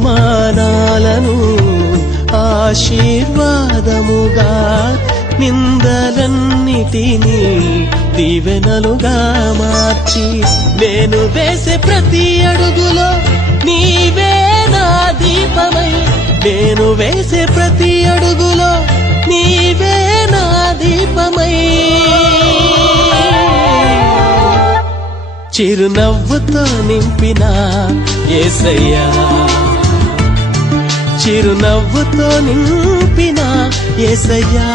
అవమానాలను ఆశీర్వాదముగా, నిందలన్నిటినీ దీవెనలుగా మార్చి, నేను వేసే ప్రతి అడుగులో నీవే నా దీపమై, నేను వేసే ప్రతి అడుగులో నీవే నా దీపమై, చిరునవ్వుతో నింపిన యేసయ్యా, చిరునవ్వుతో నింపిన యేసయ్యా.